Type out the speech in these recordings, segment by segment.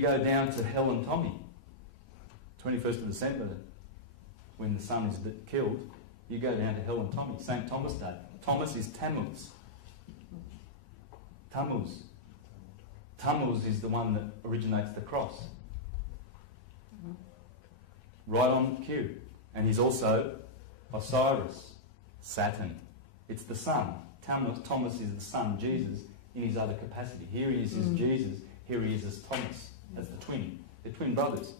go down to Hell and Tommy, 21st of December, when the sun is killed, you go down to Hell and Tommy, St. Thomas Day. Thomas is Tammuz. Tammuz. Tammuz is the one that originates the cross. Right on cue. And he's also Osiris, Saturn. It's the sun. Thomas is the son, Jesus, in his other capacity. Here he is as Jesus, here he is as Thomas, as the twin. They're twin brothers.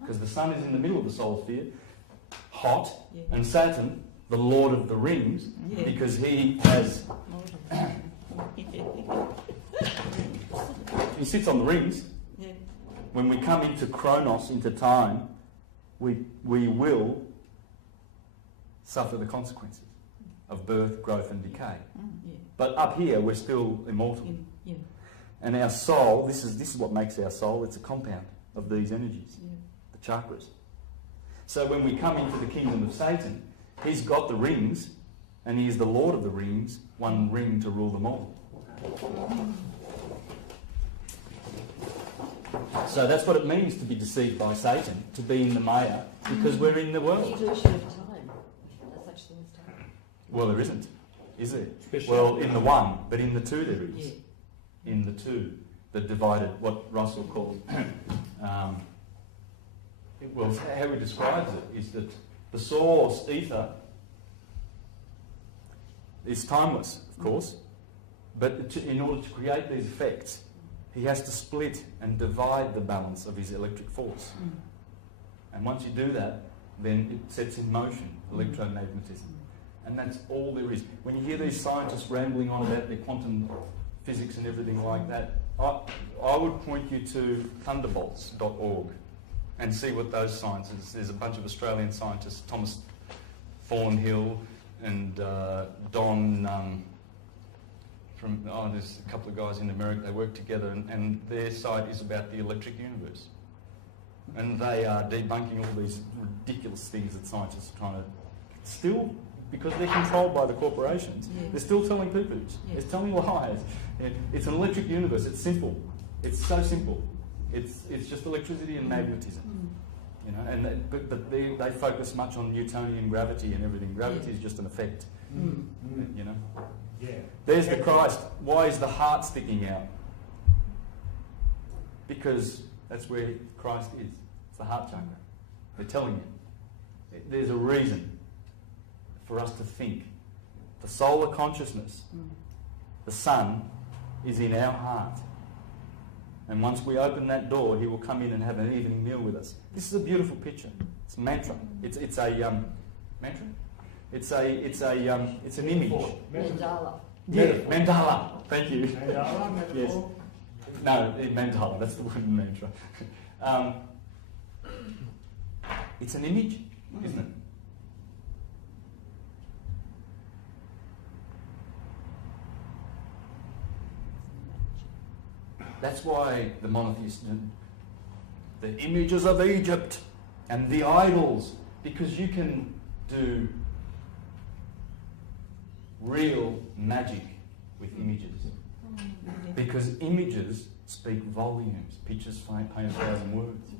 Because the sun is in the middle of the solar sphere, hot, and Saturn, the Lord of the Rings, because he has... he sits on the rings. When we come into Chronos, into time, we will suffer the consequences of birth, growth and decay. But up here, we're still immortal. And our soul, this is what makes our soul, it's a compound of these energies, the chakras. So when we come into the kingdom of Satan, he's got the rings, and he is the Lord of the rings, one ring to rule them all. So that's what it means to be deceived by Satan, to be in the Maya, because we're in the world. Illusion of time. There's such thing as time. Well, there isn't, is there? Well, in the one, but in the two there is. In the two, the divided, what Russell calls, well, how he describes it is that the source, ether, is timeless, of course, but in order to create these effects, he has to split and divide the balance of his electric force. And once you do that, then it sets in motion electromagnetism. And that's all there is. When you hear these scientists rambling on about their quantum physics and everything like that, I would point you to thunderbolts.org and see what those scientists... There's a bunch of Australian scientists, Thomas Thornhill and Don... there's a couple of guys in America, they work together, and their site is about the electric universe. And they are debunking all these ridiculous things that scientists are trying to... Still, because they're controlled by the corporations, they're still telling poo-poos. They're telling lies. It's an electric universe. It's simple. It's so simple. It's just electricity and magnetism. You know, and but they focus much on Newtonian gravity and everything. Gravity is just an effect. You know. There's the Christ. Why is the heart sticking out? Because that's where Christ is. It's the heart chakra. They're telling you. There's a reason for us to think. The solar consciousness, the sun, is in our heart. And once we open that door, he will come in and have an evening meal with us. This is a beautiful picture. It's a mantra. It's a mantra. It's an image. Mandala. Yeah, mandala. Thank you. Mandala, metaphor? Yes. No, mandala. That's the word mantra. It's an image, isn't it? That's why the monotheists, the images of Egypt and the idols, because you can do real magic with images. Because images speak volumes. Pictures paint 1,000 words.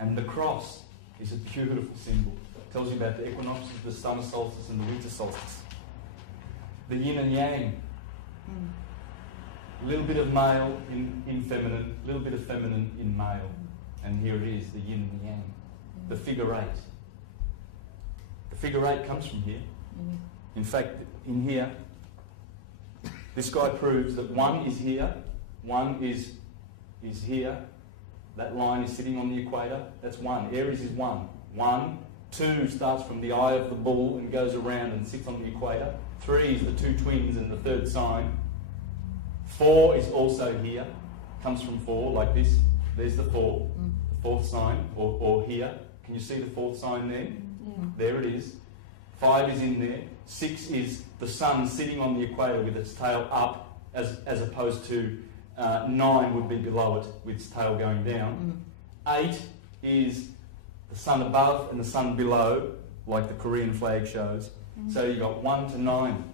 And the cross is a beautiful symbol. It tells you about the equinoxes, the summer solstice and the winter solstice. The yin and yang. A little bit of male in feminine, a little bit of feminine in male. And here it is, the yin and yang. The figure eight. The figure eight comes from here. In fact, in here, this guy proves that one is here, one is here. That line is sitting on the equator. That's one. Aries is one. 1, 2 starts from the eye of the bull and goes around and sits on the equator. 3 is the two twins and the third sign. 4 is also here, comes from 4 like this. There's the 4, the fourth sign, or here. Can you see the fourth sign there? There it is. 5 is in there. 6 is the sun sitting on the equator with its tail up, as opposed to 9 would be below it with its tail going down. 8 is the sun above and the sun below, like the Korean flag shows. So you've got 1 to 9,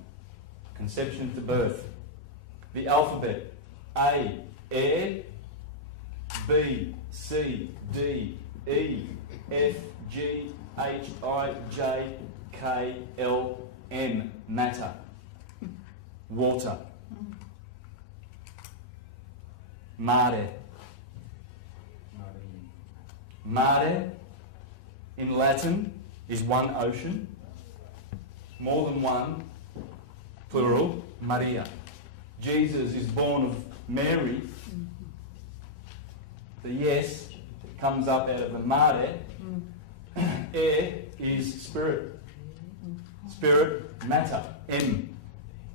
conception to birth. The alphabet: A, air; B, C, D, E, F, G, H, I, J, K, L, M. Matter. Water. Mare. Mare in Latin is one ocean. More than one, plural, Maria. Jesus is born of Mary. The yes comes up out of the mare. Air is spirit. Spirit, matter, M.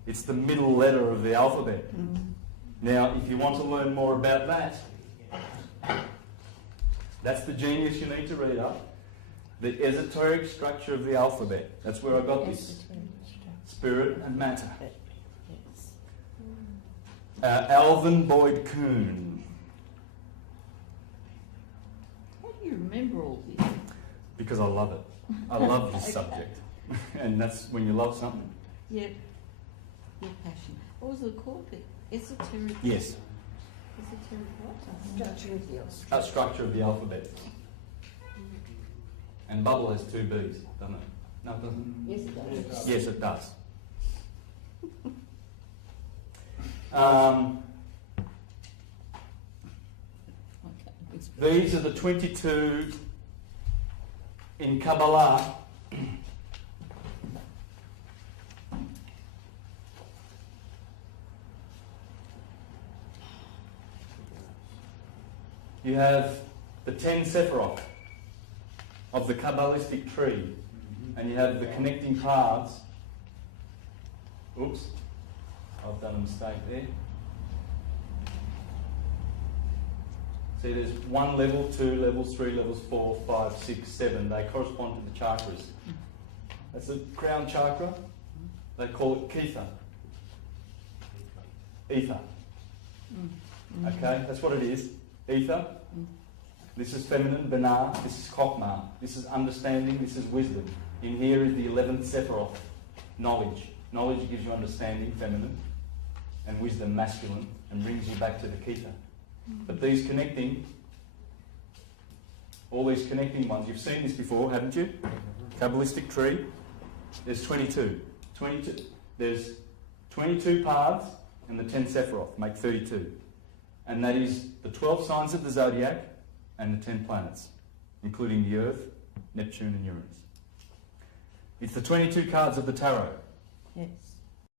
It's the middle letter of the alphabet. Now, if you want to learn more about that, that's the genius you need to read up. The esoteric structure of the alphabet. That's where I got this. Spirit and matter. Alvin Boyd Kuhn. How do you remember all this? Because I love it. I love this subject. And that's when you love something. Yep. Your passion. What was it called? The esoteric? Yes. Esoteric what? Structure of the Structure of the alphabet. And bubble has two B's, doesn't it? No, it doesn't. Yes, it does. Yes, it does. These are the 22 in Kabbalah. You have the 10 Sephiroth of the Kabbalistic tree, and you have the connecting paths. Oops, I've done a mistake there. See, there's 1 level, 2 levels, 3 levels, 4, 5, 6, 7. They correspond to the chakras. That's the crown chakra. They call it Ketha. Ether. Okay, that's what it is. Ether. This is feminine, Binah. This is Chokmah. This is understanding. This is wisdom. In here is the 11th Sephiroth, knowledge. Knowledge gives you understanding, feminine, and wisdom, masculine, and brings you back to the Ketha. But these connecting, all these connecting ones, you've seen this before, haven't you? Kabbalistic tree. There's 22. There's 22 paths, and the 10 Sephiroth make 32. And that is the 12 signs of the zodiac and the 10 planets, including the Earth, Neptune and Uranus. It's the 22 cards of the tarot. Yes.